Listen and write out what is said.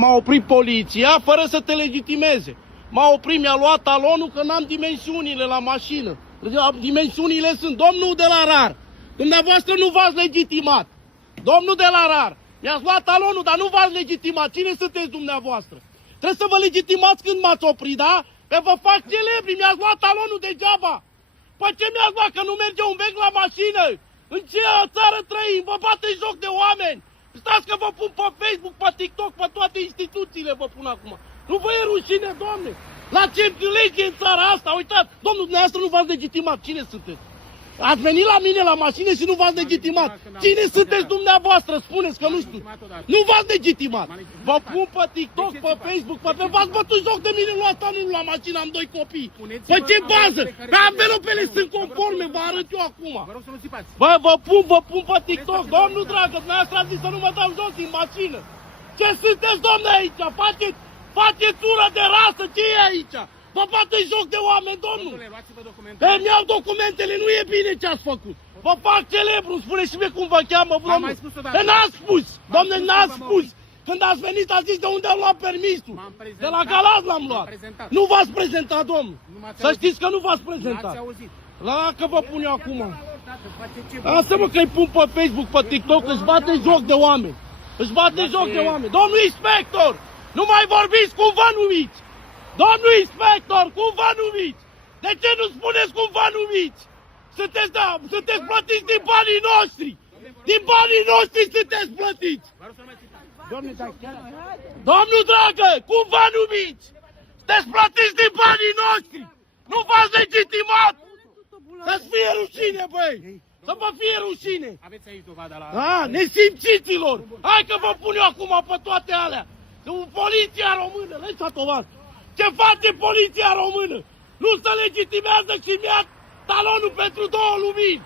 M-a oprit poliția fără să te legitimeze. M-a oprit, mi-a luat talonul că n-am dimensiunile la mașină. Dimensiunile sunt domnul de la RAR. Dumneavoastră nu v-ați legitimat. Domnul de la RAR. Mi-ați luat talonul, dar nu v-ați legitimat. Cine sunteți dumneavoastră? Trebuie să vă legitimați când m-ați oprit, da? Că vă fac celebri, mi-ați luat talonul degeaba. Păi ce mi-ați luat? Că nu merge un bec la mașină? În ce țară trăim? Vă bate joc de oameni. Stați că vă pun pe Facebook, pe TikTok, pe toate instituțiile vă pun acum. Nu vă e rușine, Doamne? La ce lege în țara asta? Uitați, domnul, dumneavoastră nu v-ați legitimat. Cine sunteți? Ați venit la mine la mașină și nu v-ați legitimat. Cine sunteți dumneavoastră? Spuneți că nu știu. Nu v-ați legitimat. Vă pun pe TikTok, pe Facebook, pe v-ați bătut joc de mine, luați talonul la mașină, am 2 copii. Pe ce bază? Pe anvelopele sunt conforme, vă arăt eu acum. Bă, vă pun pe TikTok, domnul dragă, dumneavoastră ați zis să nu mă dau jos din mașină. Ce sunteți, domnule, aici? Faceți ură de rasă, ce e aici? Vă bate joc de oameni, domnul! Îmi iau documentele, nu e bine ce ați făcut! Vă fac celebru, spuneți și mie cum vă cheamă, domnul! Că n-ați spus! Domnule, n-ați spus! Când ați venit, ați zis de unde am luat permisul! De la Galați l-am luat! Nu v-ați prezentat, domnul! Să știți că nu v-ați prezentat! La că vă pun eu acum! Lasă-mă că-i pun pe Facebook, pe TikTok, își bate joc de oameni! Își bate joc de oameni! Domnul inspector! Nu mai vorbiți cum vă numiți! Domnul inspector, cum vă numiți? De ce nu spuneți cum vă numiți? Sunteți plătiți din banii noștri! Din banii noștri sunteți plătiți! Domnul dragă, cum vă numiți? Sunteți plătiți din banii noștri! Nu v-ați legitimat! Să-ți fie rușine, băi! Să vă fie rușine! Aveți aici dovada la... Da, nesimțiților! Hai că vă pun eu acum pe toate alea! Poliția română, lăsați-o vas! Ce face poliția română? Nu se legitimează și mi-a talonul pentru 2 lumini!